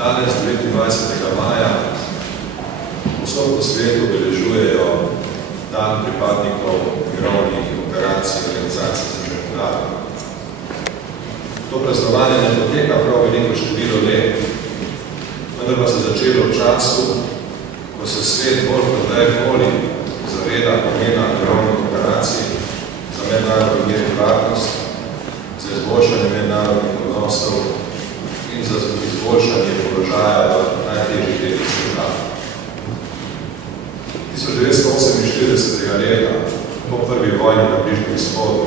Danes, 29. maja, povsod po svetu obeležujejo dan pripadnikov mirovnih operacij organizacij Združenih narodov. To praznovanje ne poteka prav veliko število let, vendar pa se začelo v času, ko se svet bolj kot kdajkoli zaveda pomena mirovnih operacij za mednarodni mir in varnost, za izboljšanje mednarodnih odnosov in za izboljšanje položaja v najtežjih letih sveta. 1948. leta, po prvi vojni na Bližnjem vzhodu,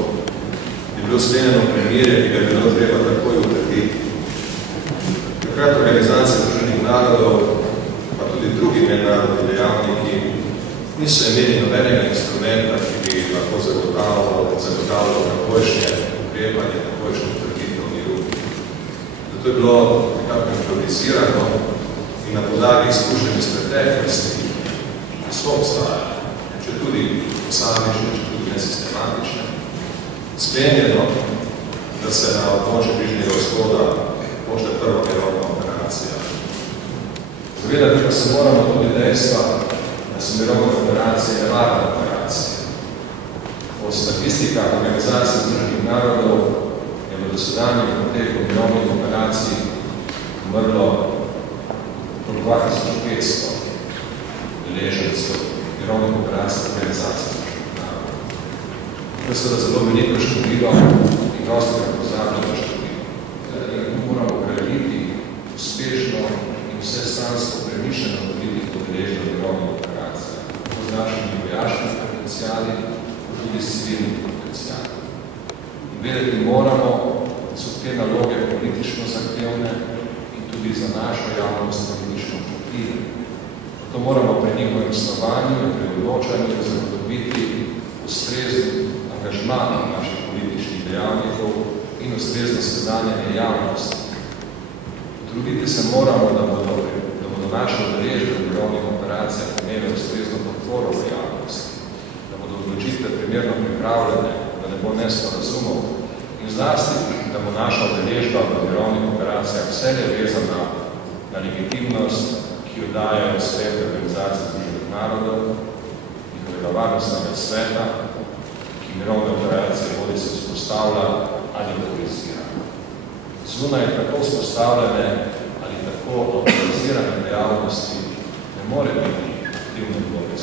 je bilo sklenjeno premirje, ki ga je bilo treba takoj utrditi. Takrat organizacije Združenih narodov, pa tudi drugi mednarodni dejavniki, niso imeli nobenega instrumenta, ki bi lahko zagotavljal takojšnje ukrepanje, takojšnje utrditev miru. Zato je bilo nekako improvizirano in na podlagi izkušenj iz preteklosti, ki so obstajali, če tudi posamične, če tudi nesistematične, sklenjeno, da se na območje Bližnjega vzhoda pošlje prva mirovna operacija. Zavedati pa se moramo tudi dejstva, da so mirovne operacije nevarne operacije. Po statistikah organizacije Združenih narodov je v dosedanjem poteku mirovnih operacij umrlo okrog 2500 udeležencev mirovnih operacij organizacije Združenih narodov. To je seveda zelo veliko število in dostega pozabljeno število. Moramo graditi uspešno in vsestransko premišljeno politiko udeležbe mirovnih operacij, tako z našimi vojaškimi potenciali, kot tudi s civilnimi potenciali. In vedeti moramo, da so te naloge politično zahtevne in tudi za našo javnost politično občutljive. Zato moramo pri njihovem snovanju in pri odločanju zagotoviti ustrezni angažma naših političnih dejavnikov in ustrezno seznanjanje javnosti. Potruditi se moramo, da bodo naše udeležbe v mirovnih operacijah imele ustrezno podporo v javnosti, da bodo odločitve primerno pripravljene, da ne bo nesporazumov in zlasti, da bo naša udeležba v mirovnih operacijah vselej vezana na legitimnost, ki jo dajejo svete organizacije Združenih narodov, njihovega varnostnega sveta, ki mirovne operacije bodi se vzpostavlja ali autorizira. Zunaj tako vzpostavljene ali tako autorizirane dejavnosti ne more biti aktivne vloge.